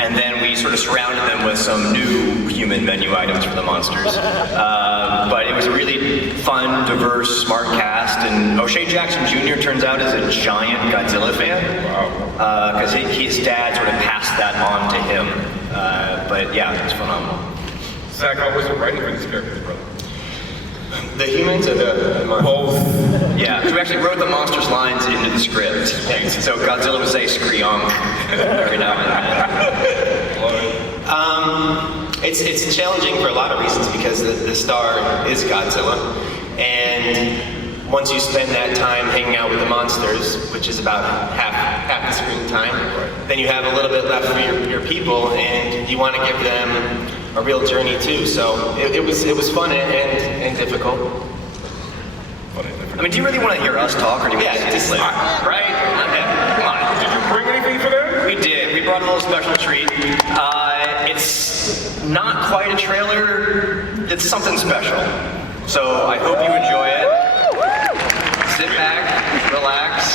and then we sort of surrounded them with some new human menu items for the monsters. But it was a really fun, diverse, smart cast, and O'Shea Jackson Jr. turns out is a giant Godzilla fan. Wow. Because his dad sort of passed that on to him. But yeah, it's phenomenal. Zach, how was it writing for these characters, brother? The humans or the both? Yeah, we actually wrote the monsters' lines into the script. So Godzilla would say "screonk" every now and then. It's challenging for a lot of reasons because the star is Godzilla, and once you spend that time hanging out with the monsters, which is about half the screen time, then you have a little bit left for your people, and you want to give them a real journey too. So it was fun and difficult. I mean, do you really want to hear us talk, or do you want to just right? Come on. Did you bring anything for them? We did. We brought a little special treat. It's not quite a trailer. It's something special. So I hope you enjoy it. Sit back, relax,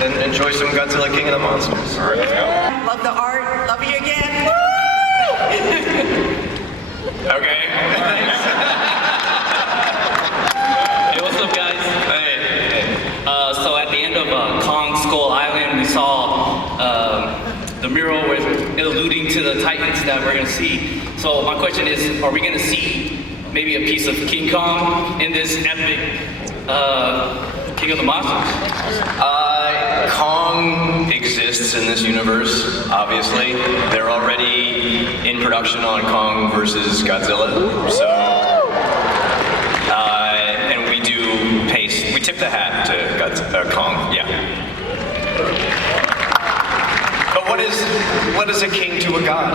and enjoy some Godzilla King of the Monsters. All right, let's go. Love the art. Love you again. Okay. Thanks. Hey, what's up, guys? Hey. So at the end of Kong Skull Island, we saw the mural was alluding to the Titans that we're gonna see. So my question is, are we gonna see maybe a piece of King Kong in this epic King of the Monsters? Kong exists in this universe, obviously. They're already in production on Kong versus Godzilla, so... and we tip the hat to Kong, yeah. But what is a king to a god?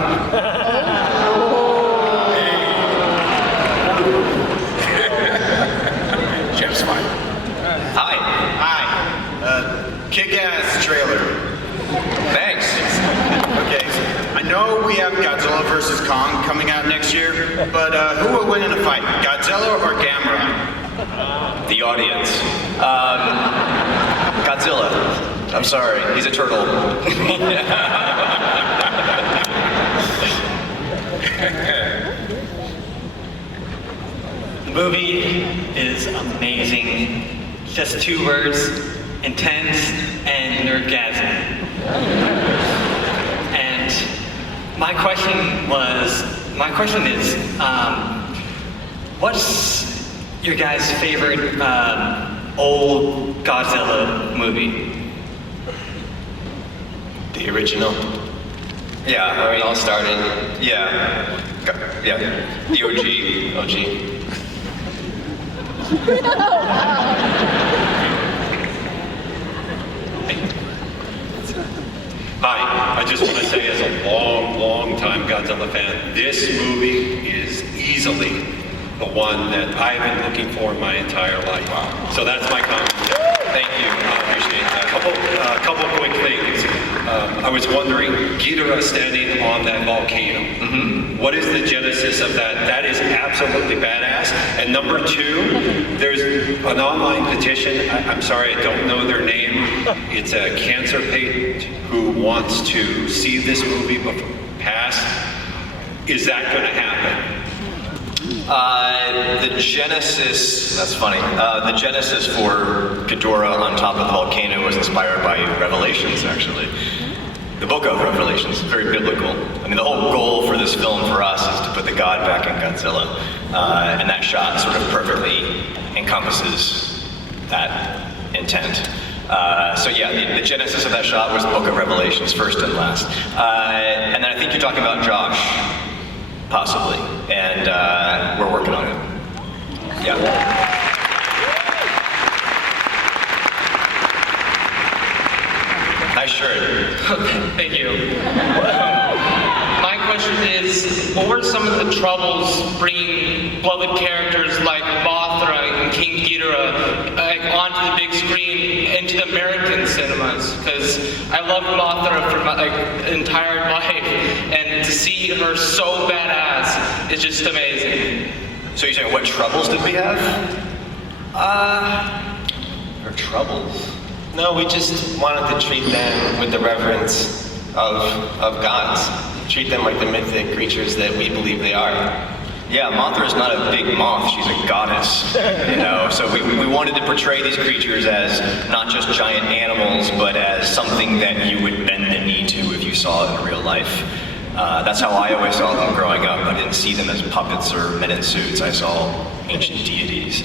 Jeff's fine. Hi. Kick-ass trailer. Thanks. Okay, I know we have Godzilla vs. Kong coming out next year, but who will win in a fight, Godzilla or Gamera? The audience. Godzilla. I'm sorry, he's a turtle. The movie is amazing. Just 2 words, intense and nerdgasm. And my question is, what's your guys' favorite old Godzilla movie? The original. Yeah, I mean, It all started. yeah. The OG. Hi, I just want to say as a long time Godzilla fan, this movie is easily the one that I've been looking for my entire life. So that's my comment. Thank you. I appreciate that. A couple of quick things. I was wondering, Ghidorah standing on that volcano. What is the genesis of that? That is absolutely badass. And number 2, there's an online petition. I'm sorry, I don't know their name. It's a cancer patient who wants to see this movie pass. Is that going to happen? The genesis, that's funny, the genesis for Ghidorah on top of the volcano was inspired by Revelations, actually. The book of Revelations, very biblical. I mean, the whole goal for this film for us is to put the god back in Godzilla. And that shot sort of perfectly encompasses that intent. So yeah, the genesis of that shot was the book of Revelations, first and last. And then I think you're talking about Josh, possibly. And we're working on it. Yeah. Nice shirt. Thank you. My question is, what were some of the troubles bringing beloved characters like Mothra and King Ghidorah onto the big screen into the American cinemas? Because I loved Mothra for my entire life, and to see her so badass is just amazing. So you're saying, what troubles did we have? Or troubles? No, we just wanted to treat them with the reverence of gods. treat them like the mythic creatures that we believe they are. Yeah, Mothra is not a big moth, she's a goddess, you know? So we wanted to portray these creatures as not just giant animals, but as something that you would bend the knee to if you saw it in real life. That's how I always saw them growing up. I didn't see them as puppets or men in suits, I saw ancient deities.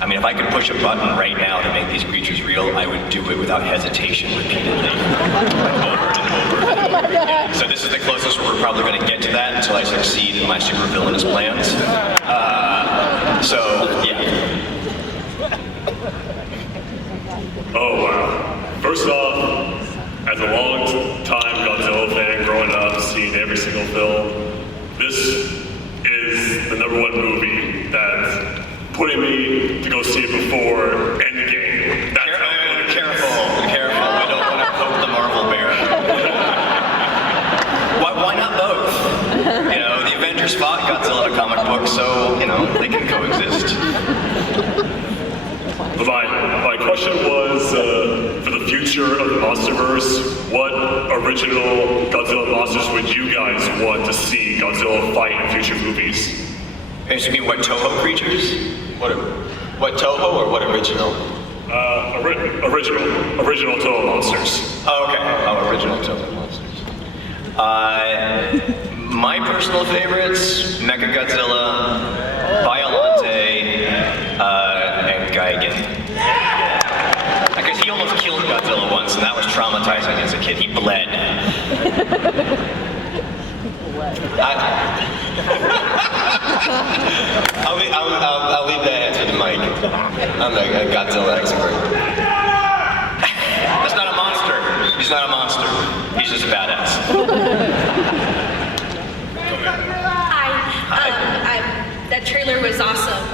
I mean, if I could push a button right now to make these creatures real, I would do it without hesitation repeatedly, over and over and over again. So this is the closest we're probably going to get to that until I succeed in my super villainous plans. So, yeah. Oh, wow. First off, as a long-time Godzilla fan growing up, seeing every single film, this is the #1 movie that's putting me to go see it before Endgame. That's Careful. We don't want to poke the Marvel bear. Why not both? You know, the Avengers fought Godzilla in a comic book, so, you know, they can coexist. But my question was, for the future of the MonsterVerse, what original Godzilla monsters would you guys want to see Godzilla fight in future movies? You mean what Toho creatures? What Toho or what original? Original Toho monsters. Oh, okay. Oh, original Toho monsters. My personal favorites, Mechagodzilla, Biollante, and Gigan. I guess he almost killed Godzilla once, and that was traumatizing as a kid. He bled. I'll leave that answer to Mike. I'm the Godzilla expert. That's not a monster. He's not a monster. He's just a badass. That trailer was awesome.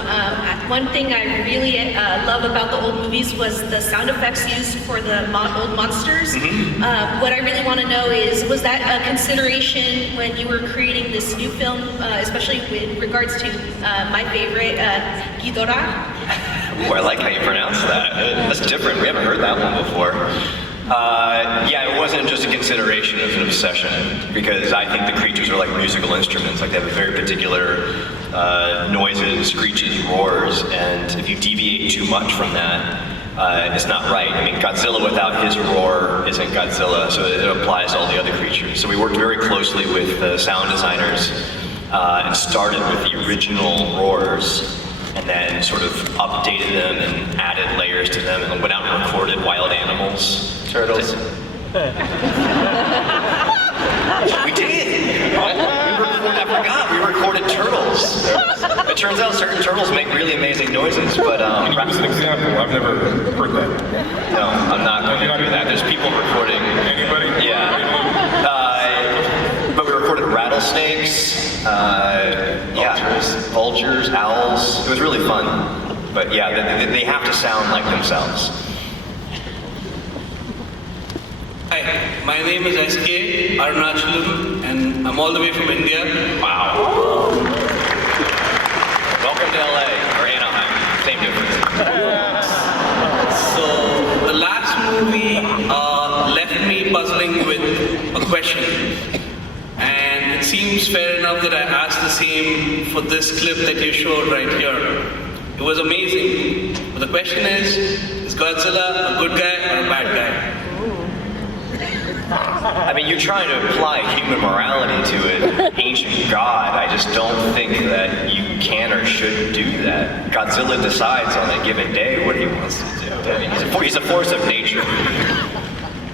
One thing I really love about the old movies was the sound effects used for the old monsters. What I really want to know is, was that a consideration when you were creating this new film, especially with regards to my favorite, Ghidorah? Ooh, I like how you pronounce that. That's different. We haven't heard that one before. Yeah, it wasn't just a consideration, it was an obsession, because I think the creatures are like musical instruments. Like, they have a very particular noises, screeches, roars, and if you deviate too much from that, it's not right. I mean, Godzilla without his roar isn't Godzilla, so it applies to all the other creatures. So we worked very closely with the sound designers and started with the original roars, and then sort of updated them and added layers to them, and then went out and recorded wild animals. Turtles. We did! I forgot, we recorded turtles. It turns out certain turtles make really amazing noises, but Can you give us an example? I've never heard that. no, I'm not going to do that. There's people recording. Anybody? Yeah. But we recorded rattlesnakes, vultures, owls. It was really fun. But yeah, they have to sound like themselves. Hi, my name is SK Arunachalam, and I'm all the way from India. Wow. Welcome to LA, or Anaheim. Same difference. So the last movie left me puzzling with a question, and it seems fair enough that I asked the same for this clip that you showed right here. It was amazing, but the question is Godzilla a good guy or a bad guy? I mean, you're trying to apply human morality to an ancient god. I just don't think that you can or should do that. Godzilla decides on a given day what he wants to do. I mean, he's a force of nature.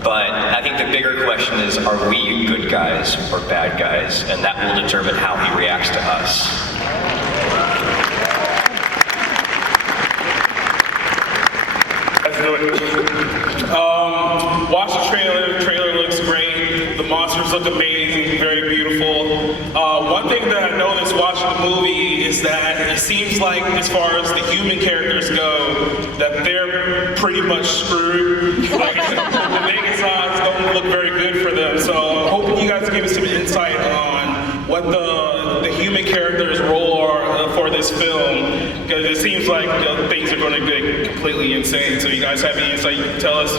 But I think the bigger question is, are we good guys or bad guys? And that will determine how he reacts to us. Let's do it. Watch the trailer. The trailer looks great. The monsters look amazing, very beautiful. One thing that I noticed watching the movie is that it seems like, as far as the human characters go, that they're pretty much screwed. Like, the Megazords don't look very good for them. So I'm hoping you guys give us some insight on what the human characters' role are for this film, because it seems like things are going to get completely insane. So you guys have any insight you can tell us?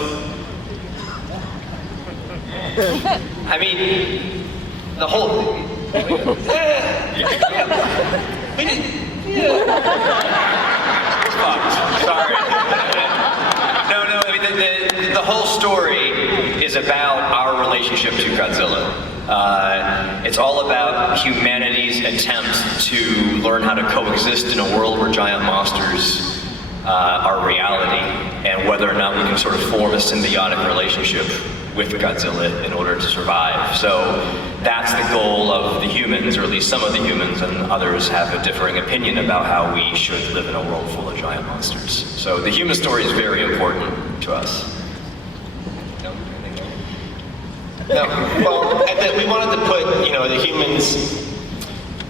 I mean, the whole. Sorry. No, I mean, the whole story is about our relationship to Godzilla. It's all about humanity's attempt to learn how to coexist in a world where giant monsters are reality, and whether or not we can sort of form a symbiotic relationship with Godzilla in order to survive. So that's the goal of the humans, or at least some of the humans, and others have a differing opinion about how we should live in a world full of giant monsters. So the human story is very important to us. No, well, we wanted to put, the humans,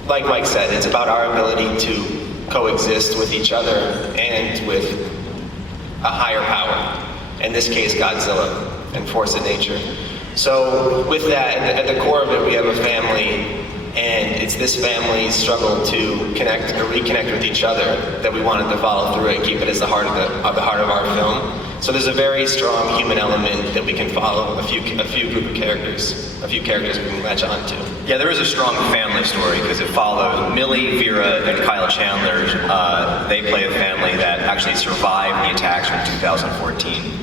like Mike said, it's about our ability to coexist with each other and with a higher power. In this case, Godzilla and force of nature. So with that, at the core of it, we have a family, and it's this family's struggle to connect or reconnect with each other that we wanted to follow through and keep it as the heart of our film. So there's a very strong human element that we can follow, a few group of characters, a few characters we can latch on to. Yeah, there is a strong family story because it follows Millie, Vera, and Kyle Chandler. They play a family that actually survived the attacks from 2014.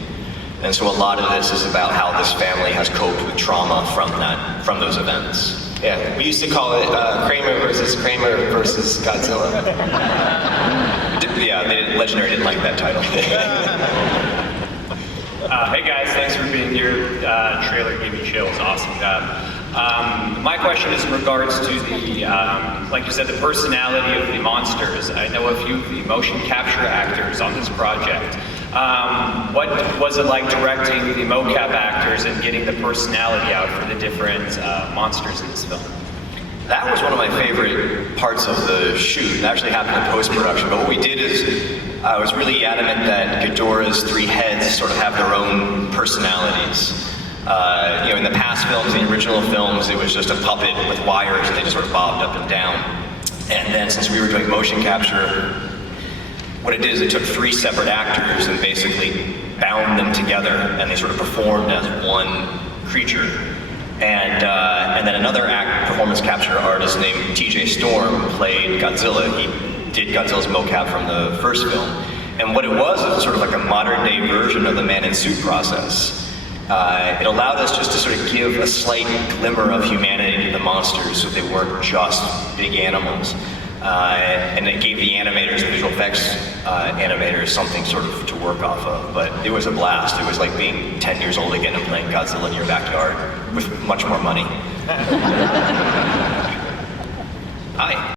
And so a lot of this is about how this family has coped with trauma from those events. Yeah, we used to call it Kramer versus Godzilla. Yeah, Legendary didn't like that title. Hey guys, thanks for being here. Trailer gave me chills, awesome job. My question is in regards to the, like you said, the personality of the monsters. I know a few of the motion capture actors on this project. What was it like directing the mocap actors and getting the personality out for the different monsters in this film? That was one of my favorite parts of the shoot. It actually happened in post-production, but what we did is I was really adamant that Ghidorah's three heads sort of have their own personalities. In the past films, the original films, it was just a puppet with wires and they just sort of bobbed up and down. And then since we were doing motion capture, what it did is it took three separate actors and basically bound them together, and they sort of performed as one creature. And then another performance capture artist named TJ Storm played Godzilla. He did Godzilla's mocap from the first film. And what it was sort of like a modern day version of the man in suit process. It allowed us just to sort of give a slight glimmer of humanity to the monsters so they weren't just big animals. And it gave the animators, the visual effects animators, something sort of to work off of. But it was a blast. It was like being 10 years old again and playing Godzilla in your backyard with much more money. Hi.